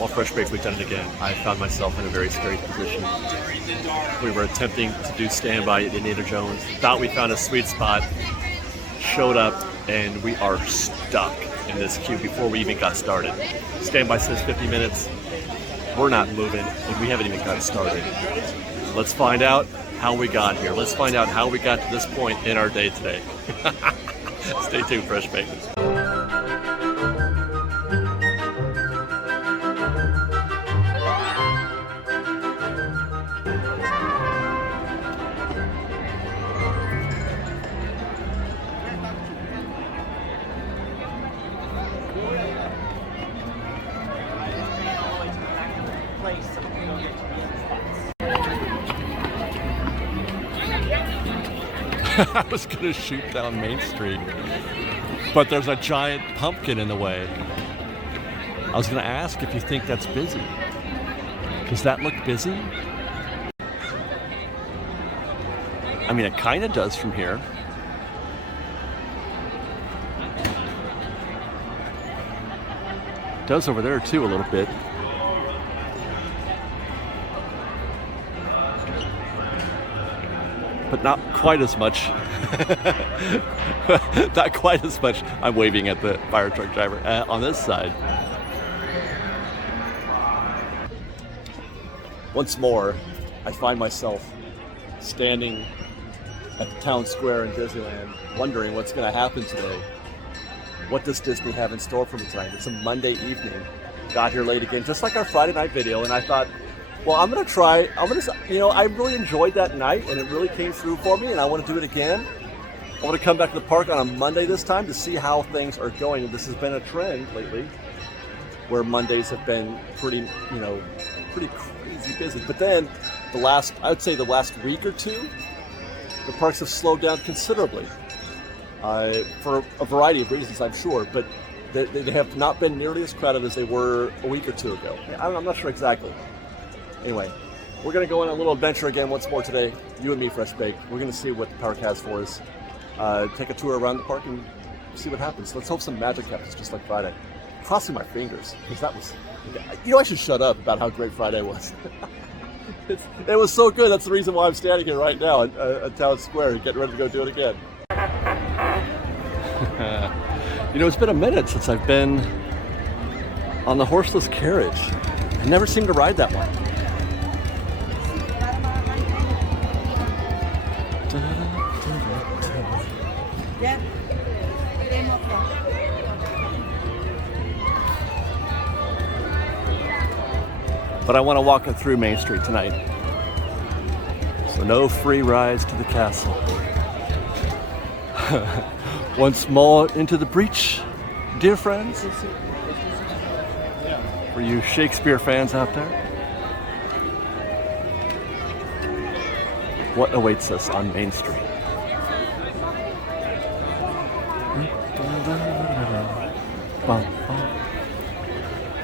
Well, Fresh Baked, we've done it again. I found myself in a very scary position. We were attempting to do standby at Indiana Jones. Thought we found a sweet spot. Showed up, and we are stuck in this queue before we even got started. Standby says 50 minutes. We're not moving, and we haven't even got started. Let's find out how we got here. Let's find out how we got to this point in our day today. Stay tuned, Fresh Baked. I was going to shoot down Main Street, but there's a giant pumpkin in the way. I was going to ask if you think that's busy. Does that look busy? I mean, it kind of does from here. It does over there too a little bit. But not quite as much. Not quite as much. I'm waving at the fire truck driver on this side. Once more, I find myself standing at the town square in Disneyland, wondering what's going to happen today. What does Disney have in store for me tonight? It's a Monday evening. Got here late again, just like our Friday night video, and I thought, well, I really enjoyed that night, and it really came through for me, and I want to do it again. I want to come back to the park on a Monday this time to see how things are going. And this has been a trend lately, where Mondays have been pretty crazy busy. But then I would say the last week or two, the parks have slowed down considerably, for a variety of reasons, I'm sure, but they have not been nearly as crowded as they were a week or two ago. I'm not sure exactly. Anyway, we're going to go on a little adventure again once more today. You and me, Fresh Baked. We're going to see what the park has for us. Take a tour around the park and see what happens. Let's hope some magic happens, just like Friday. Crossing my fingers, because that was... I should shut up about how great Friday was. It was so good. That's the reason why I'm standing here right now at Town Square, getting ready to go do it again. It's been a minute since I've been on the horseless carriage. I never seem to ride that one. But I want to walk it through Main Street tonight. So no free rides to the castle. Once more into the breach, dear friends. For you Shakespeare fans out there. What awaits us on Main Street?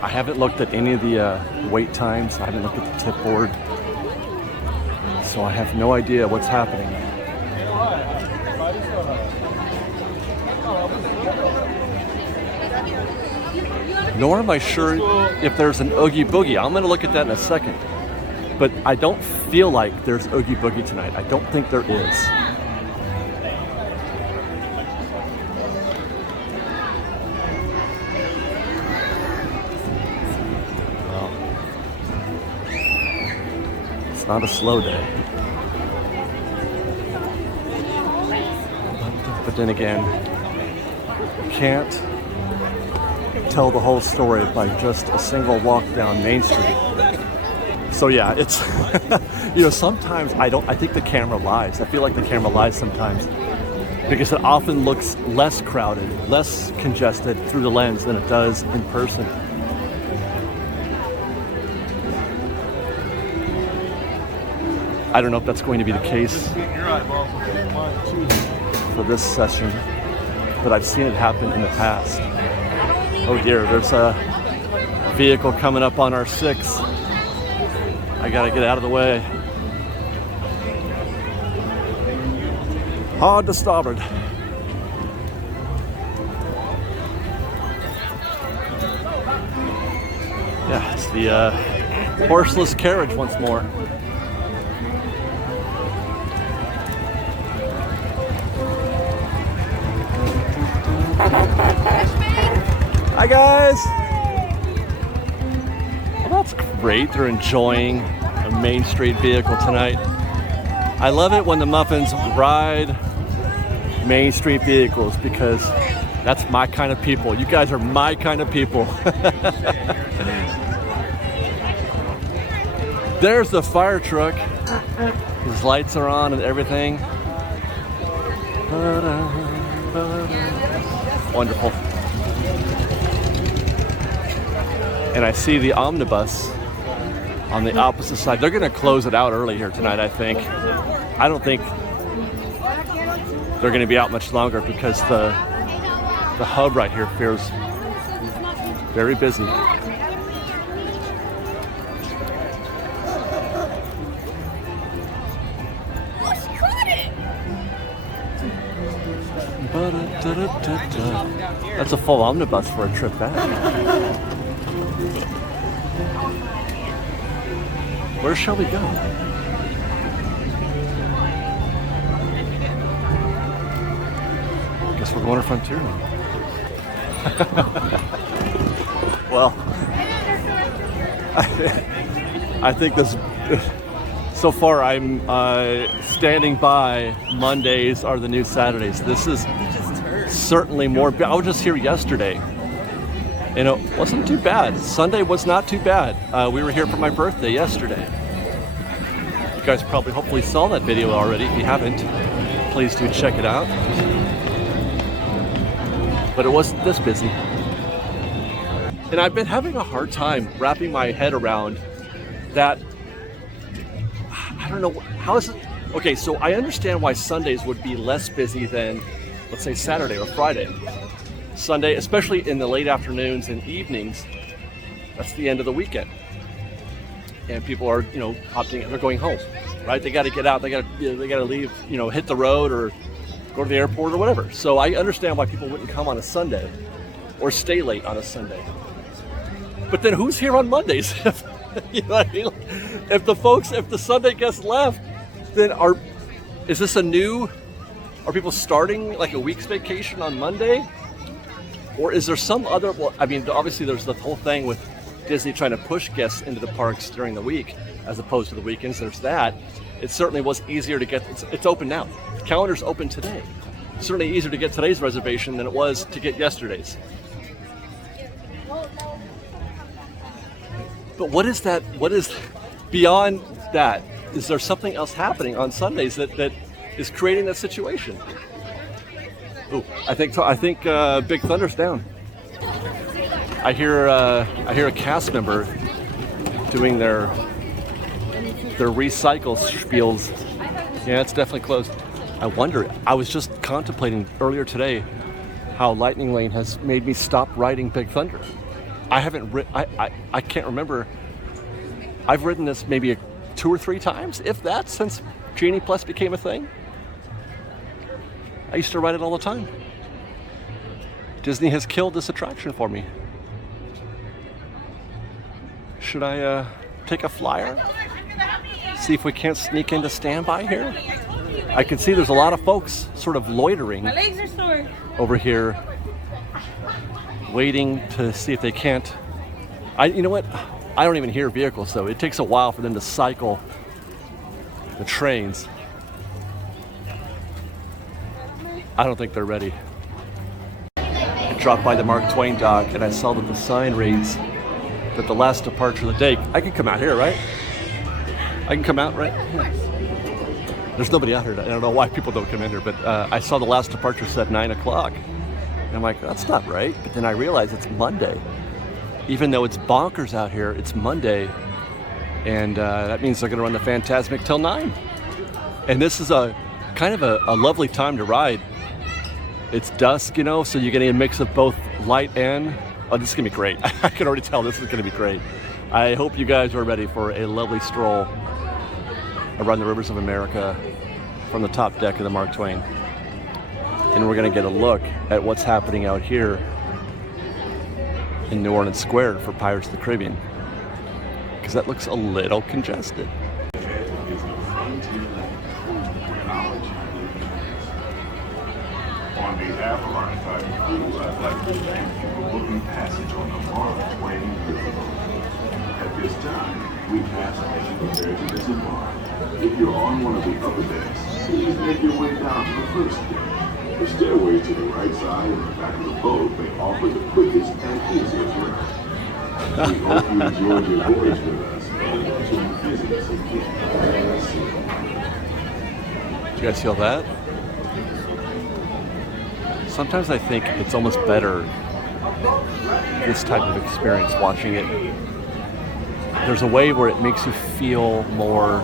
I haven't looked at any of the wait times. I haven't looked at the tip board. So I have no idea what's happening. Nor am I sure if there's an Oogie Boogie. I'm going to look at that in a second. But I don't feel like there's Oogie Boogie tonight. I don't think there is. Well, it's not a slow day. But then again, can't tell the whole story by just a single walk down Main Street. So yeah, it's sometimes I think the camera lies. I feel like the camera lies sometimes because it often looks less crowded, less congested through the lens than it does in person. I don't know if that's going to be the case for this session, but I've seen it happen in the past. Oh dear, there's a vehicle coming up on our 6. I gotta get out of the way. Hard to starboard. Yeah, It's the horseless carriage once more. Hi guys! Well, that's great. They're enjoying a Main Street vehicle tonight. I love it when the Muffins ride Main Street vehicles because that's my kind of people. You guys are my kind of people. There's the fire truck. His lights are on and everything. Wonderful. And I see the omnibus on the opposite side. They're going to close it out early here tonight, I think. I don't think they're going to be out much longer because the hub right here feels very busy. That's a full omnibus for a trip back. Where shall we go? Guess we're going to Frontierland. Well, I think this. So far, I'm standing by. Mondays are the new Saturdays. This is certainly more. I was just here yesterday. And it wasn't too bad. Sunday was not too bad. We were here for my birthday yesterday. You guys probably hopefully saw that video already. If you haven't, please do check it out. But it wasn't this busy. And I've been having a hard time wrapping my head around that. I don't know, how is it? Okay, so I understand why Sundays would be less busy than, let's say, Saturday or Friday. Sunday, especially in the late afternoons and evenings, that's the end of the weekend. And people are, opting, they're going home, right? They got to get out, they got to leave, hit the road or go to the airport or whatever. So I understand why people wouldn't come on a Sunday or stay late on a Sunday. But then who's here on Mondays? You know what I mean? If the Sunday guests left, then are people starting like a week's vacation on Monday? Or is there some other, obviously there's the whole thing with Disney trying to push guests into the parks during the week as opposed to the weekends. There's that. It certainly was easier to get, it's open now. The calendar's open today. It's certainly easier to get today's reservation than it was to get yesterday's. But what is that? What is beyond that? Is there something else happening on Sundays that is creating that situation? Ooh, I think Big Thunder's down. I hear a cast member doing their recycle spiels. Yeah, it's definitely closed. I wonder. I was just contemplating earlier today how Lightning Lane has made me stop riding Big Thunder. I can't remember. I've ridden this maybe 2 or 3 times, if that, since Genie Plus became a thing. I used to ride it all the time. Disney has killed this attraction for me. Should I take a flyer? See if we can't sneak into standby here? I can see there's a lot of folks sort of loitering over here, waiting to see if they can't. You know what? I don't even hear vehicles, so it takes a while for them to cycle the trains. I don't think they're ready. I dropped by the Mark Twain dock and I saw that the sign reads that the last departure of the day. I can come out here, right? I can come out, right? Yeah. There's nobody out here. I don't know why people don't come in here, but I saw the last departure said 9 o'clock. And I'm like, that's not right. But then I realized it's Monday. Even though it's bonkers out here, it's Monday. And that means they're going to run the Fantasmic till 9. And this is a kind of a lovely time to ride. It's dusk, so you're getting a mix of both light and... Oh, this is going to be great. I can already tell this is going to be great. I hope you guys are ready for a lovely stroll around the rivers of America from the top deck of the Mark Twain. And we're going to get a look at what's happening out here in New Orleans Square for Pirates of the Caribbean. because that looks a little congested. On behalf of our entire crew, I'd like to thank you for booking passage on the Mark Twain Riverboat. At this time, we ask that you prepare to disembark. If you're on one of the upper decks, please make your way down to the first deck. The stairways to the right side and the back of the boat may offer the quickest and easiest route. We hope you enjoyed your voyage with us and want you to visit us again. Did you guys feel that? Sometimes I think it's almost better, this type of experience, watching it. There's a way where it makes you feel more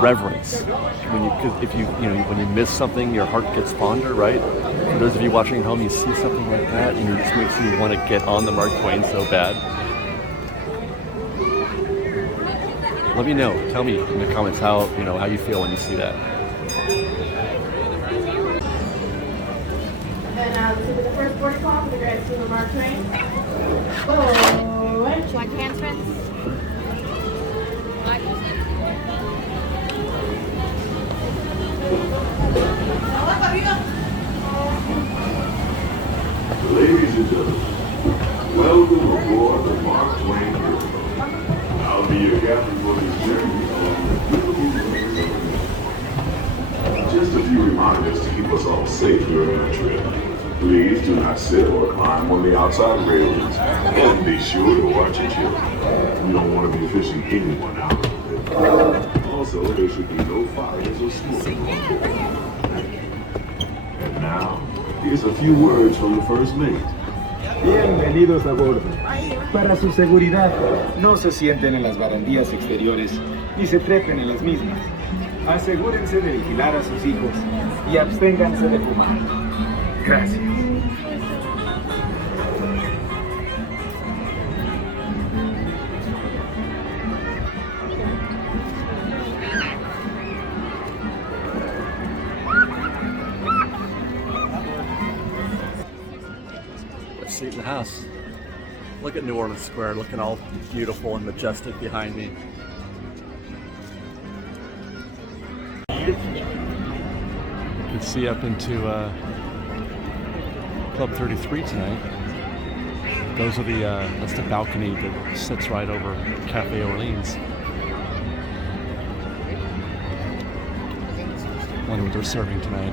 reverence. When you miss something, your heart gets fonder, right? For those of you watching at home, you see something like that, and it just makes you want to get on the Mark Twain so bad. Let me know. Tell me in the comments how you feel when you see that. This will be the first boarding call for the Grand Steamer Mark Twain. Oh, would you like hands, friends? Ladies and gentlemen, welcome aboard the Mark Twain Riverboat. I'll be your captain for this journey along the beautiful river. Just a few reminders to keep us all safe during our trip. Please do not sit or climb on the outside railings, and be sure to watch your children. We don't want to be fishing anyone out of the river. Also, there should be no fires or smoke on board. And now, here's a few words from the first mate. Bienvenidos a bordo. Para su seguridad, no se sienten en las barandillas exteriores ni se trepen en las mismas. Asegúrense de vigilar a sus hijos y absténganse de fumar. Gracias. Let's see the house. Look at New Orleans Square, looking all beautiful and majestic behind me. You can see up into Club 33 tonight. Those are that's the balcony that sits right over Cafe Orleans. Wonder what they're serving tonight.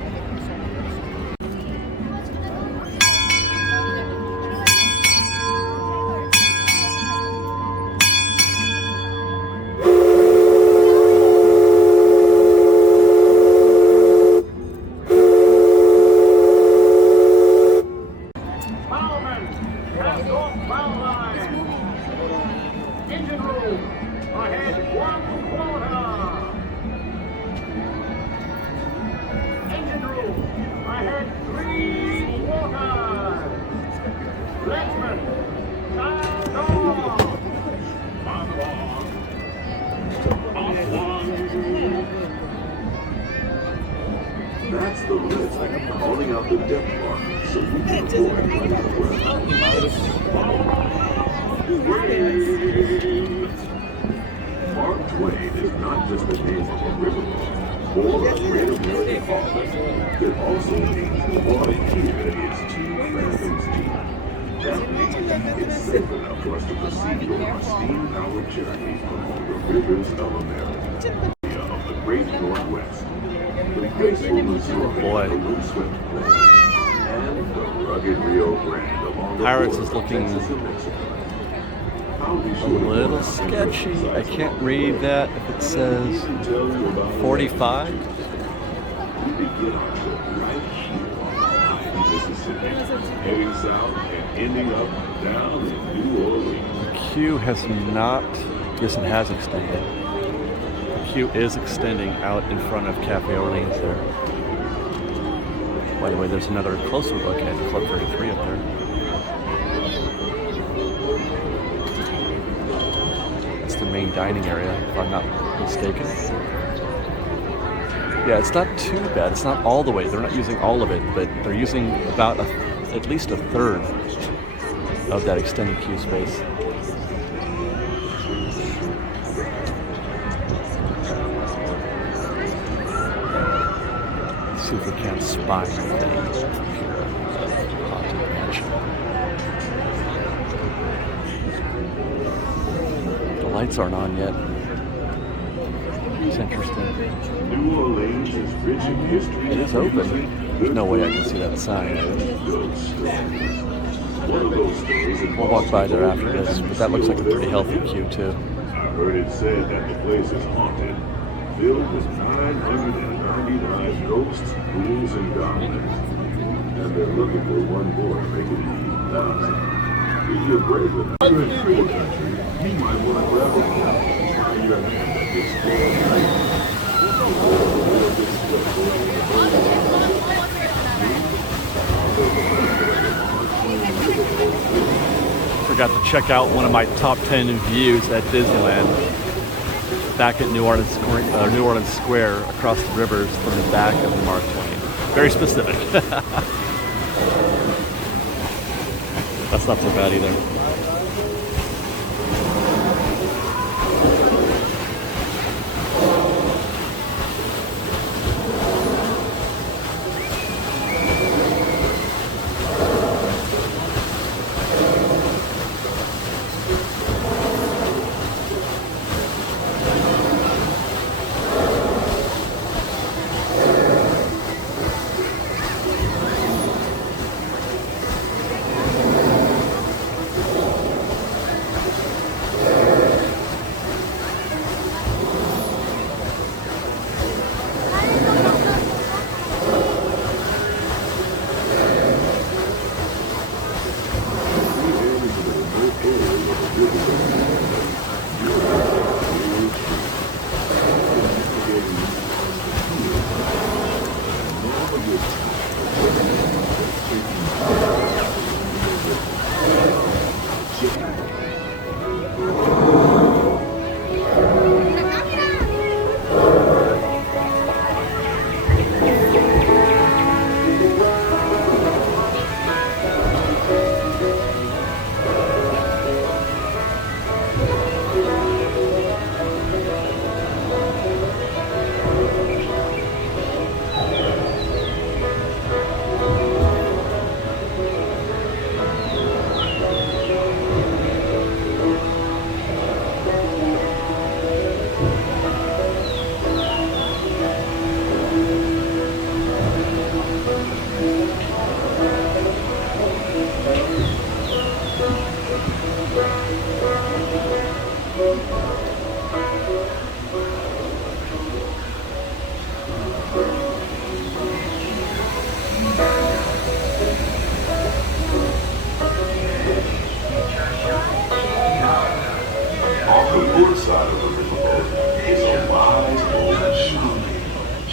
That's the lift calling out the deck bar so you can avoid running away. Mark Twain is not just the name of a riverboat or a great American author. It also means the water here is 2 fathoms deep. That means it's safe enough for us to proceed on our steam-powered journey along the rivers of America. Of the Great Northwest. The graceful Missouri, the windswept plain, and the rugged Rio Grande along the Pirates border is of looking Texas and Mexico. a little sketchy. I can't read that if it says 45. We begin our trip right here on Mississippi, heading south and ending up down in New Orleans. The queue has not, yes it has extended. The queue is extending out in front of Cafe Orleans there. By the way, there's another closer look at Club 33 up there. That's the main dining area, if I'm not mistaken. Yeah, it's not too bad. It's not all the way. They're not using all of it, but they're using about at least a third of that extended queue space. see if we can spy anything here. Haunted mansion. The lights aren't on yet. It's interesting. New Orleans is rich in history. It is open. There's no way I can see that sign. We'll walk by there after this, but that looks like a pretty healthy queue too. I heard it said that the place is haunted, filled with 999 ghosts, ghouls, and goblins. And they're looking for one more to make it 80,000. If you're brave enough to explore the country, you might want to grab a couch and try your hand at this Forgot to check out one of my top 10 views at Disneyland. Back at New Orleans Square, across the rivers from the back of Mark Twain. Very specific. That's not so bad either.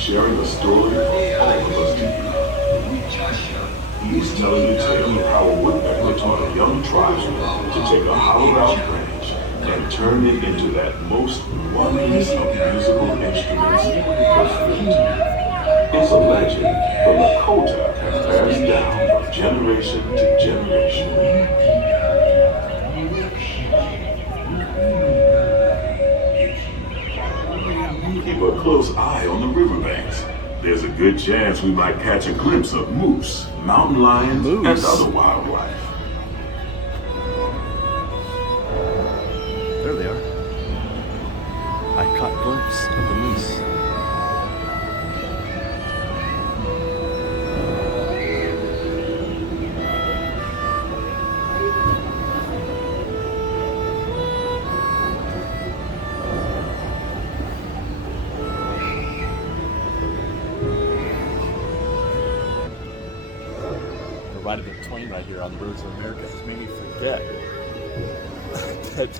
sharing a story for all of us to hear. He's telling the tale of how a woodpecker taught a young tribesman to take a hollowed-out branch and turn it into that most wondrous of musical instruments, the flute. It's a legend the Lakota has passed down from generation to generation. Keep a close eye on the riverbanks. There's a good chance we might catch a glimpse of moose, mountain lions, and other wildlife. There they are. I caught a glimpse of the moose. Riding the Twain right here on the roads of America has made me forget that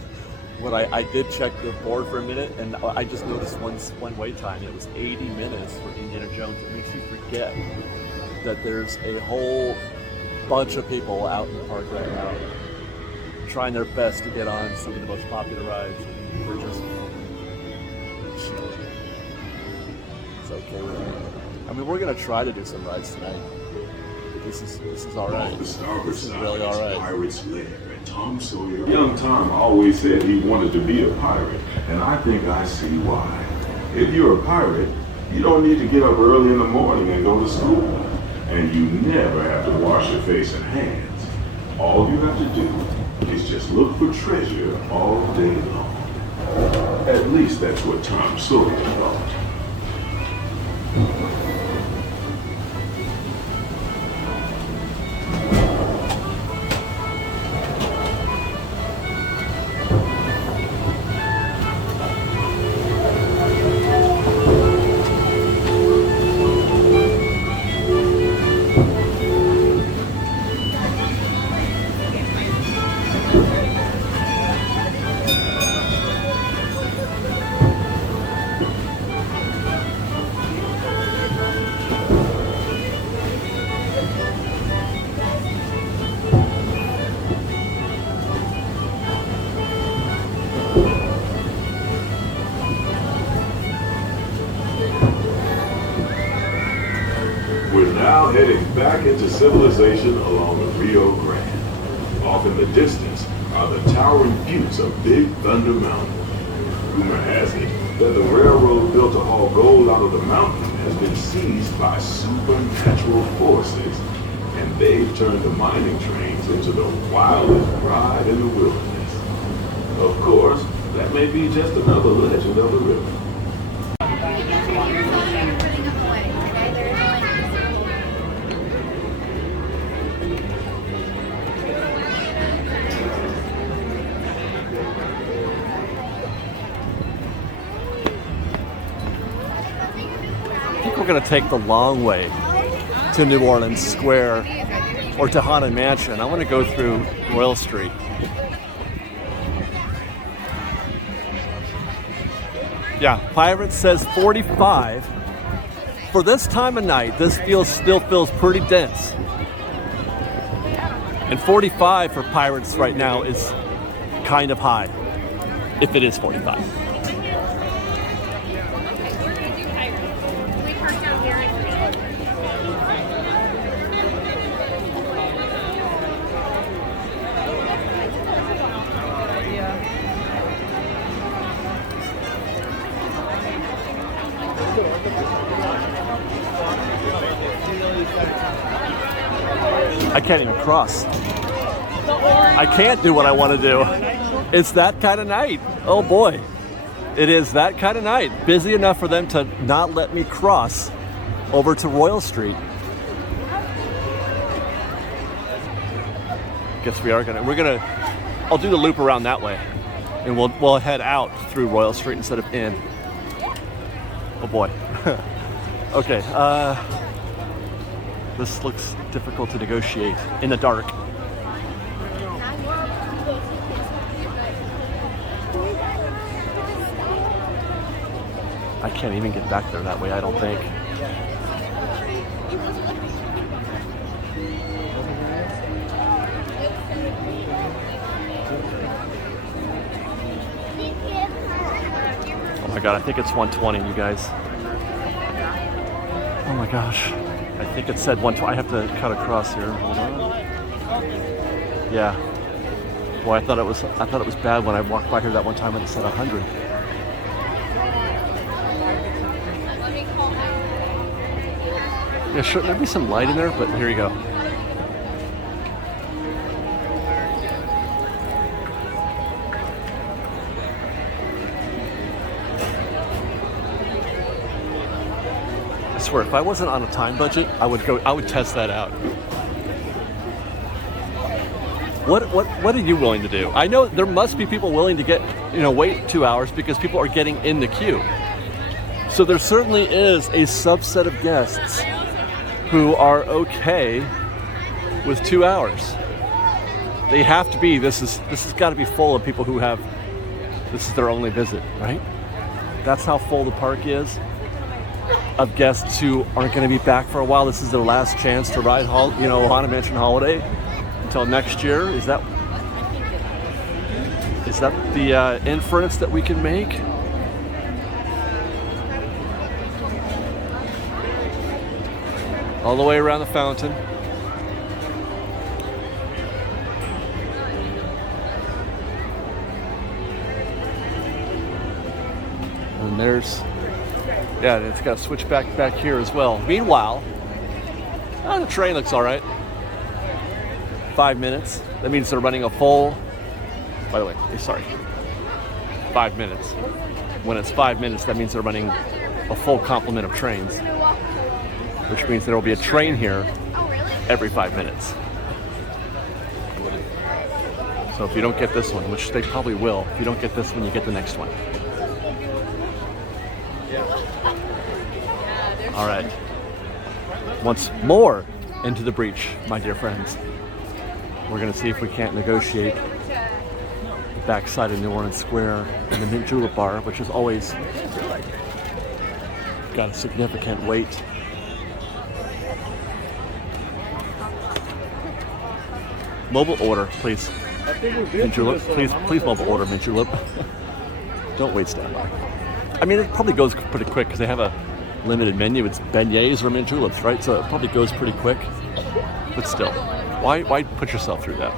when I did check the board for a minute, and I just noticed one wait time. It was 80 minutes for Indiana Jones. It makes you forget that there's a whole bunch of people out in the park right now trying their best to get on some of the most popular rides. And we're just chilling. It's okay with me. I mean, we're gonna try to do some rides tonight. This is all right. The starboard This is side really all right. Pirate's Lair, and Tom Sawyer. Young Tom always said he wanted to be a pirate, and I think I see why. If you're a pirate, You don't need to get up early in the morning and go to school. And you never have to wash your face and hands. All you have to do is just look for treasure all day long. At least that's what Tom Sawyer thought. We're now heading back into civilization along the Rio Grande. Off in the distance are the towering buttes of Big Thunder Mountain. Rumor has it that the railroad built to haul gold out of the mountain has been seized by supernatural forces, and they've turned the mining trains into the wildest ride in the wilderness. Of course, that may be just another legend of the river. We're going to take the long way to New Orleans Square or to Haunted Mansion. I want to go through Royal Street. Yeah, Pirate says 45. For this time of night, this still feels pretty dense. And 45 for Pirates right now is kind of high, if it is 45. I can't even cross. I can't do what I want to do. It's that kind of night. Oh boy. It is that kind of night. Busy enough for them to not let me cross over to Royal Street. Guess I'll do the loop around that way. And we'll head out through Royal Street instead of in. Oh boy. Okay, this looks difficult to negotiate in the dark. I can't even get back there that way, I don't think. Oh my god, I think it's 120, you guys. Oh my gosh. I think it said 120. I have to cut across here. Hold on. Yeah. Boy, I thought it was bad when I walked by here that one time and it said 100. Yeah, sure, there'd be some light in there, but here you go. I swear, if I wasn't on a time budget, I would test that out. What are you willing to do? I know there must be people willing to wait 2 hours because people are getting in the queue. So there certainly is a subset of guests who are okay with 2 hours. They have to be. This has got to be full of people who have this is their only visit, right? That's how full the park is. Of guests who aren't going to be back for a while. This is their last chance to ride Haunted Mansion Holiday until next year. Is that the inference that we can make? All the way around the fountain. And there's Yeah, and it's got a switch back here as well. Meanwhile, the train looks all right. 5 minutes. That means they're running a full. By the way, sorry. 5 minutes. When it's 5 minutes, that means they're running a full complement of trains, which means there will be a train here every 5 minutes. So if you don't get this one, which they probably will, if you don't get this one, you get the next one. All right. Once more into the breach, my dear friends. We're going to see if we can't negotiate the backside of New Orleans Square and the Mint Julep Bar, which has always got a significant wait. Mobile order, please. Mint Julep, please mobile order Mint Julep. Don't wait standby. I mean, it probably goes pretty quick because they have a limited menu. It's beignets or mint juleps, right? So it probably goes pretty quick. But still, why put yourself through that?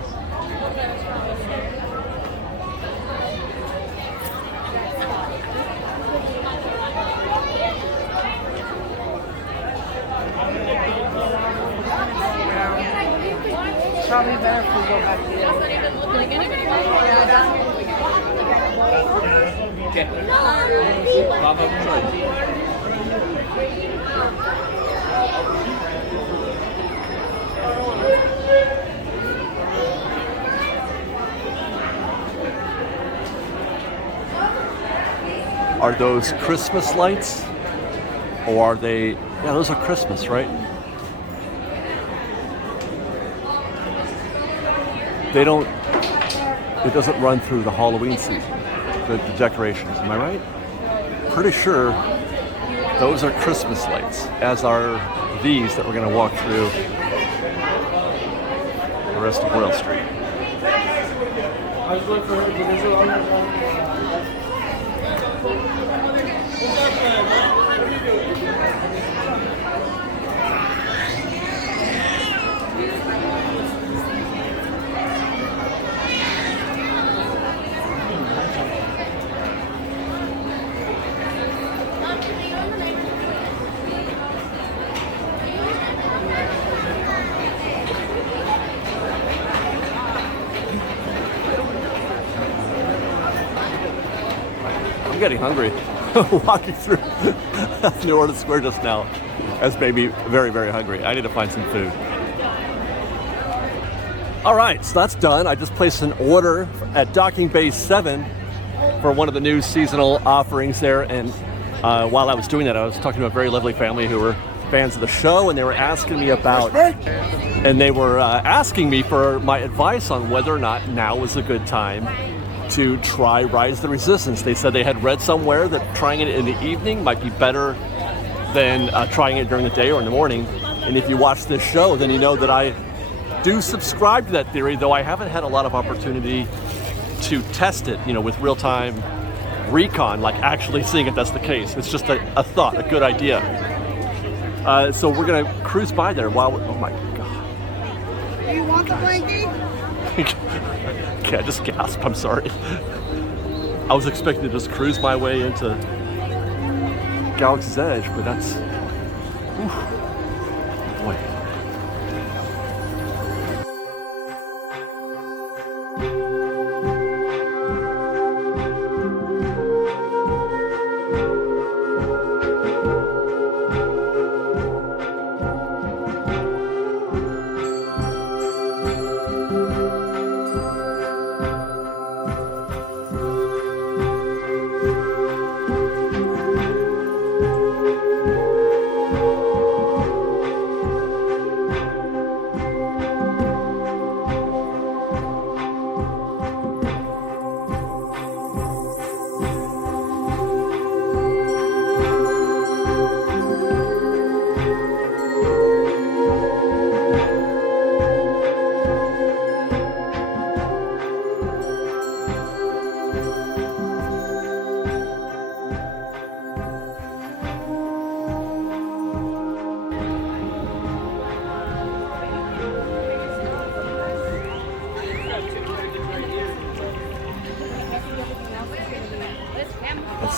Probably better if we go back there. Are those Christmas lights? Or are they... Yeah, those are Christmas, right? They don't... It doesn't run through the Halloween season, the decorations. Am I right? Pretty sure those are Christmas lights, as are these that we're going to walk through the rest of Royal Street. I'm getting hungry. Walking through New Orleans Square just now has made me very, very hungry. I need to find some food. All right, so that's done. I just placed an order at Docking Bay 7 for one of the new seasonal offerings there. And while I was doing that, I was talking to a very lovely family who were fans of the show, and they were asking me about, and they were asking me for my advice on whether or not now was a good time to try Rise of the Resistance. They said they had read somewhere that trying it in the evening might be better than trying it during the day or in the morning. And if you watch this show, then you know that I do subscribe to that theory, though I haven't had a lot of opportunity to test it, with real-time recon, like actually seeing if that's the case. It's just a thought, a good idea. So we're gonna cruise by there while oh my God. Do you want the blanket? Okay, I just gasped, I'm sorry. I was expecting to just cruise my way into Galaxy's Edge, but that's... Oof, boy.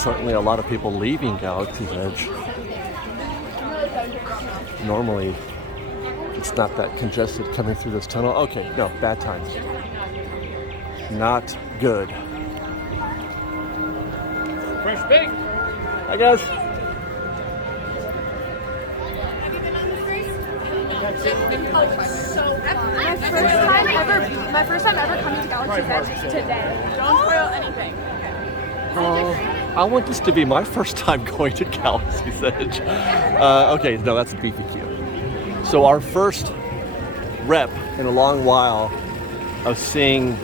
certainly a lot of people leaving Galaxy's Edge. Normally, it's not that congested coming through this tunnel. Okay, no, bad times. Not good. Fresh big. Hi guys. My first time ever coming to Galaxy's Edge today. Don't spoil anything. I want this to be my first time going to Galaxy's Edge. Okay, no, that's a beefy queue. So our first rep in a long while of seeing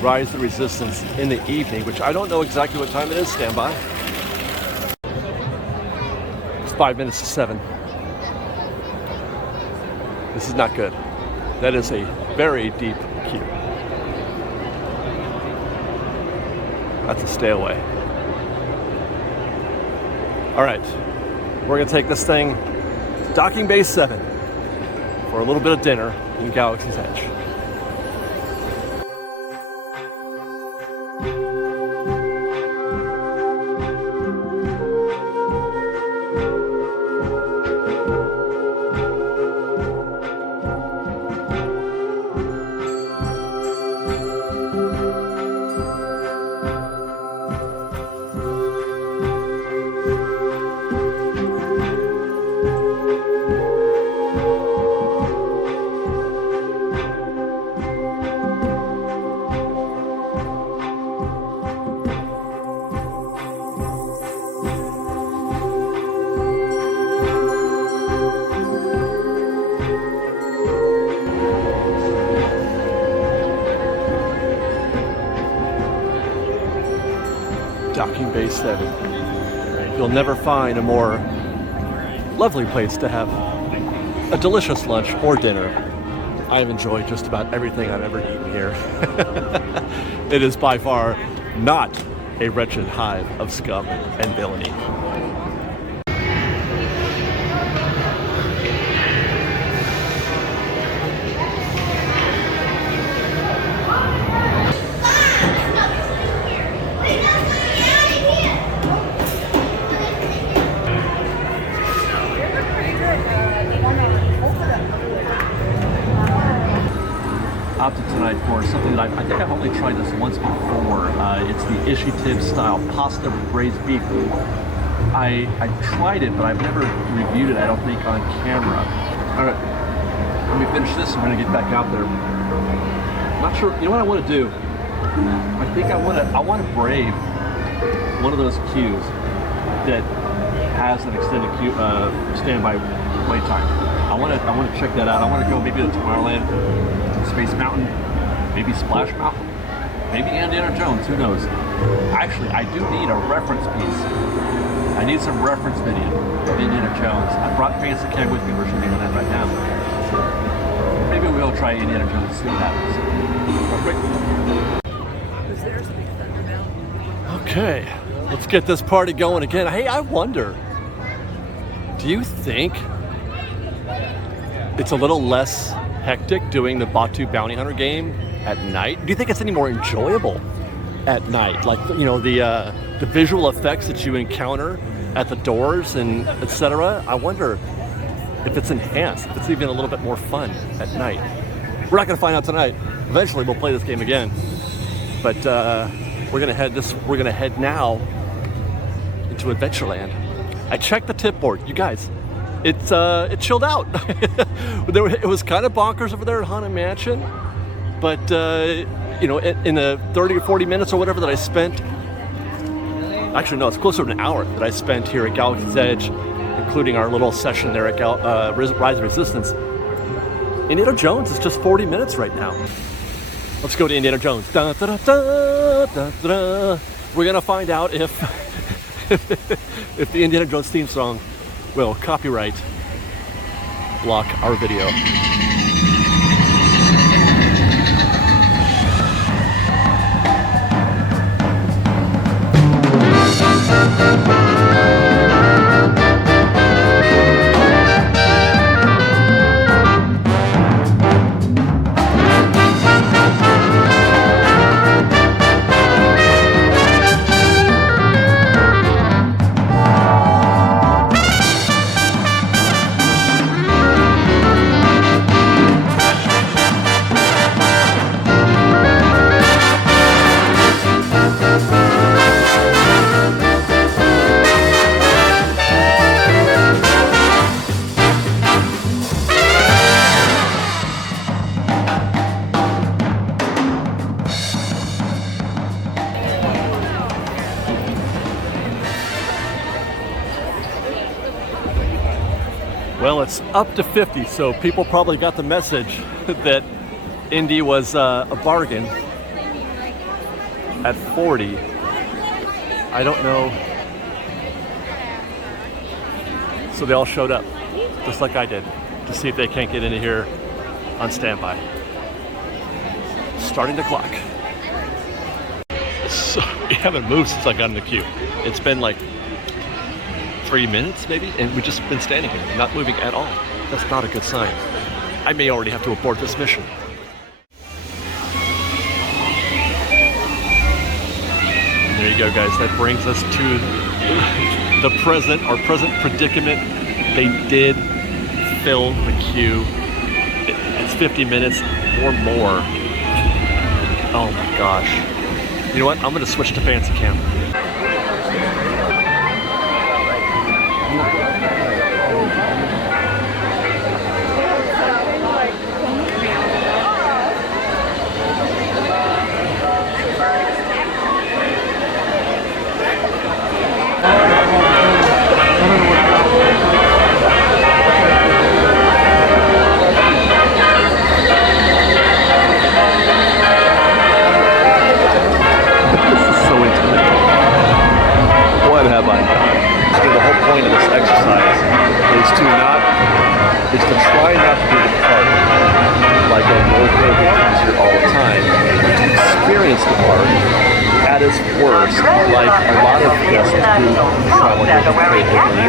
Rise of the Resistance in the evening, which I don't know exactly what time it is. Stand by. It's 5 minutes to 7. This is not good. That is a very deep queue. That's a stay away. All right, we're gonna take this thing to Docking Bay 7 for a little bit of dinner in Galaxy's Edge. Docking Bay 7. You'll never find a more lovely place to have a delicious lunch or dinner. I have enjoyed just about everything I've ever eaten here. It is by far not a wretched hive of scum and villainy. Opted tonight for something that I think I've only tried this once before. It's the initiative style pasta with braised beef. I tried it, but I've never reviewed it, I don't think, on camera. All right, let me finish this. I'm gonna get back out there. I'm not sure. You know what I want to do? I think I want to brave one of those queues that has an extended queue standby wait time. I want to check that out. I want to go maybe to Tomorrowland, Space Mountain, maybe Splash Mountain, maybe Indiana Jones, who knows. Actually, I do need a reference piece. I need some reference video of Indiana Jones. I brought Fancy Cam with me, we're shooting on that right now. Maybe we'll try Indiana Jones and see what happens. Real quick. Okay, let's get this party going again. Hey, I wonder, do you think it's a little less hectic doing the Batu Bounty Hunter game at night? Do you think it's any more enjoyable at night? Like, you know, the visual effects that you encounter at the doors and etc. I wonder if it's enhanced, if it's even a little bit more fun at night. We're not going to find out tonight. Eventually, we'll play this game again. But we're going to head now into Adventureland. I checked the tip board, you guys. It chilled out. It was kind of bonkers over there at Haunted Mansion, but you know, in the 30 or 40 minutes or whatever that I spent, actually no, it's closer to an hour that I spent here at Galaxy's Edge, including our little session there at Rise of Resistance. Indiana Jones is just 40 minutes right now. Let's go to Indiana Jones. Da, da, da, da, da, da. We're gonna find out if if the Indiana Jones theme song will copyright block our video. Well, it's up to 50, so people probably got the message that Indy was a bargain. At 40, I don't know. So they all showed up, just like I did, to see if they can't get into here on standby. Starting the clock. So we haven't moved since I got in the queue. It's been like 3 minutes maybe, and we've just been standing here, not moving at all. That's not a good sign. I may already have to abort this mission. And there you go, guys. That brings us to our present predicament. They did fill the queue. It's 50 minutes or more. Oh my gosh. You know what? I'm gonna switch to fancy camera. Is to try not to do the park like a local who comes here all the time, but to experience the park at its worst, like a lot of guests who travel here frequently,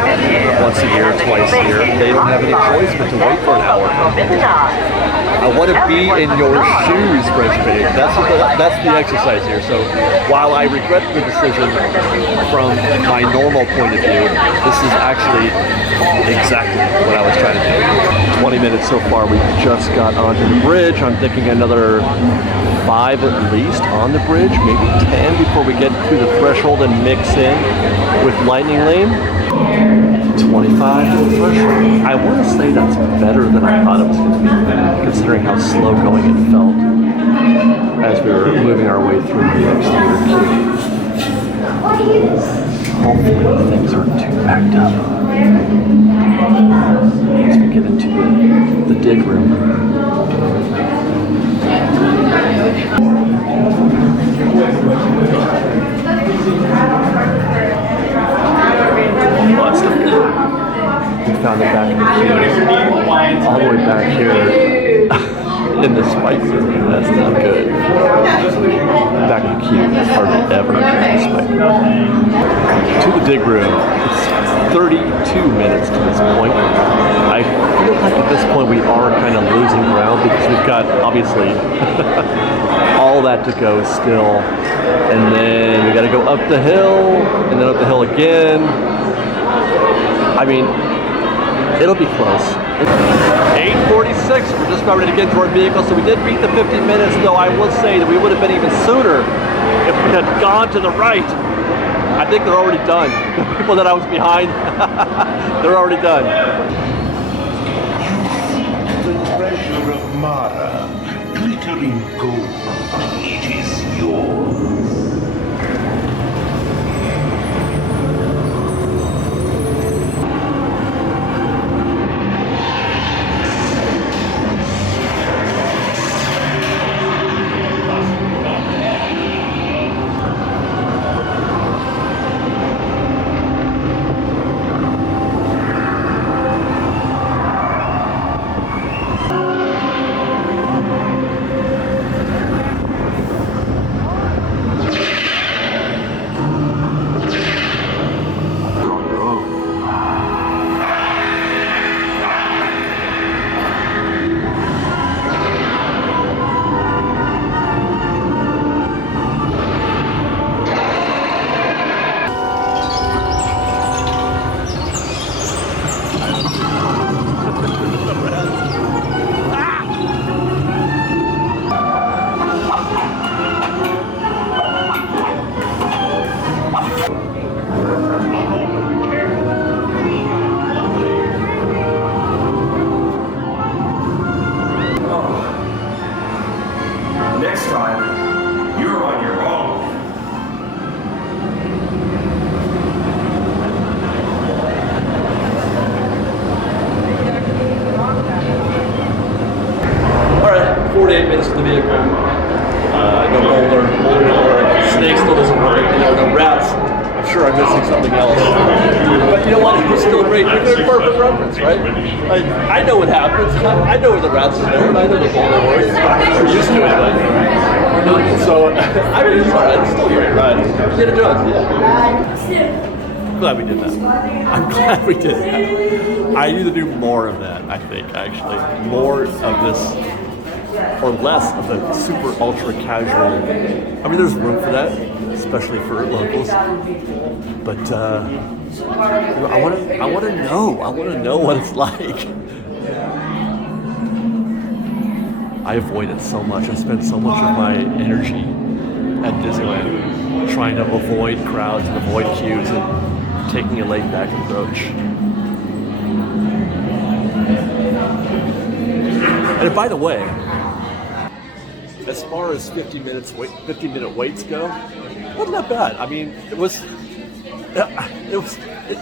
once a year, twice a year. They don't have any choice but to wait for an hour. I want to be in your shoes, French babe. That's the exercise here. So while I regret the decision from my normal point of view, this is actually exactly what I was trying to do. 20 minutes so far. We just got onto the bridge. I'm thinking another 5 at least on the bridge, maybe 10 before we get to the threshold and mix in with Lightning Lane. 25 to the threshold. I want to say that's better than I thought it was going to be, considering how slow going it felt as we were moving our way through the exterior queue. Hopefully things aren't too backed up as we get into the dig room. We found it back in the queue, all the way back here in the spike room. That's not good. Back in the queue, it's hardly ever in the spike room. To the dig room, it's 32 minutes to this point. I feel like at this point we are kind of losing ground because we've got, obviously, all that to go still. And then we got to go up the hill, and then up the hill again. I mean, it'll be close. 8:46, we're just about ready to get into our vehicle, so we did beat the 50 minutes, though I would say that we would have been even sooner if we had gone to the right. I think they're already done. The people that I was behind, they're already done. The treasure of Mara, glittering gold, it is yours. the rats, I'm sure I'm missing something else. But you know what? It's still great. It's a perfect reference, right? I know what happens. I know where the rats are there, and I know the Voldemort. I'm used to it, but so I mean, it's alright. It's still great, right? Get it done. Yeah. I'm glad we did that. I'm glad we did that. I need to do more of that. I think actually more of this. Or less of the super ultra casual. I mean, there's room for that, especially for locals. But I want to know. I want to know what it's like. I avoid it so much. I spend so much of my energy at Disneyland trying to avoid crowds and avoid queues and taking a laid-back approach. And by the way, as far as 50-minute waits go, wasn't that bad. I mean,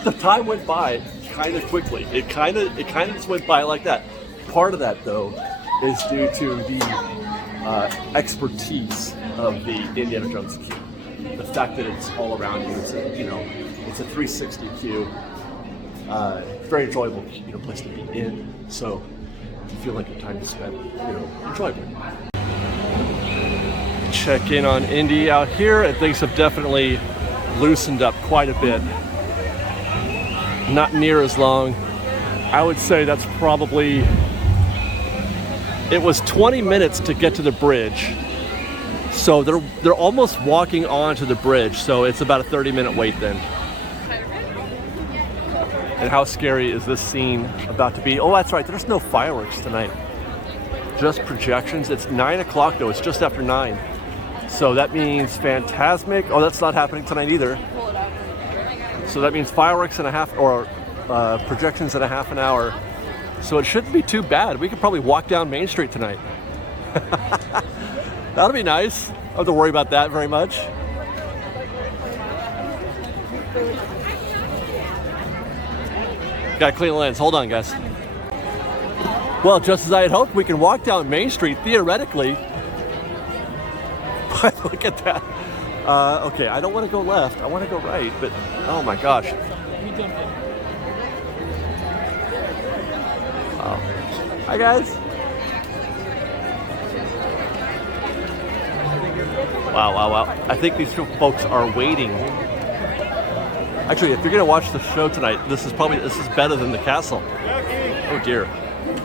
the time went by kind of quickly. It kind of just went by like that. Part of that, though, is due to the expertise of the Indiana Jones queue. The fact that it's all around you. It's a 360 queue. Very enjoyable, place to be in. So you feel like your time is spent, enjoyable. Check in on Indy out here, and things have definitely loosened up quite a bit. Not near as long. I would say that's probably, it was 20 minutes to get to the bridge. So they're almost walking onto the bridge, so it's about a 30-minute wait then. And how scary is this scene about to be? Oh, that's right, there's no fireworks tonight. Just projections. It's 9 o'clock though, it's just after 9. So that means Phantasmic. Oh, that's not happening tonight either. So that means fireworks in a half, or projections in a half an hour. So it shouldn't be too bad. We could probably walk down Main Street tonight. That'll be nice. I don't have to worry about that very much. Gotta clean the lens. Hold on, guys. Well, just as I had hoped, we can walk down Main Street theoretically. But look at that. Okay, I don't want to go left. I want to go right, but oh my gosh. Oh. Hi, guys. Wow. I think these folks are waiting. Actually, if you're going to watch the show tonight, this is better than the castle. Oh dear.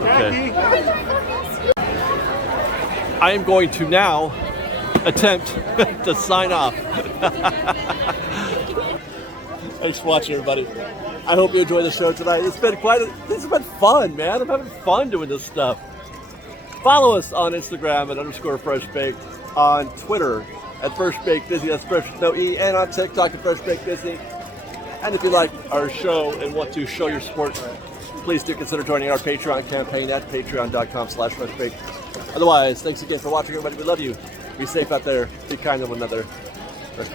Okay. I am going to now attempt to sign off. Thanks for watching, everybody. I hope you enjoy the show tonight. It's been fun, man. I'm having fun doing this stuff. Follow us on Instagram at _FreshBaked, on Twitter at FreshBaked Disney, that's Fresh with no E, and on TikTok at FreshBaked Disney. And if you like our show and want to show your support, please do consider joining our Patreon campaign at patreon.com/FreshBaked. Otherwise, thanks again for watching, everybody. We love you. Be safe out there. Be kind to one another. Fresh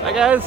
Hi guys.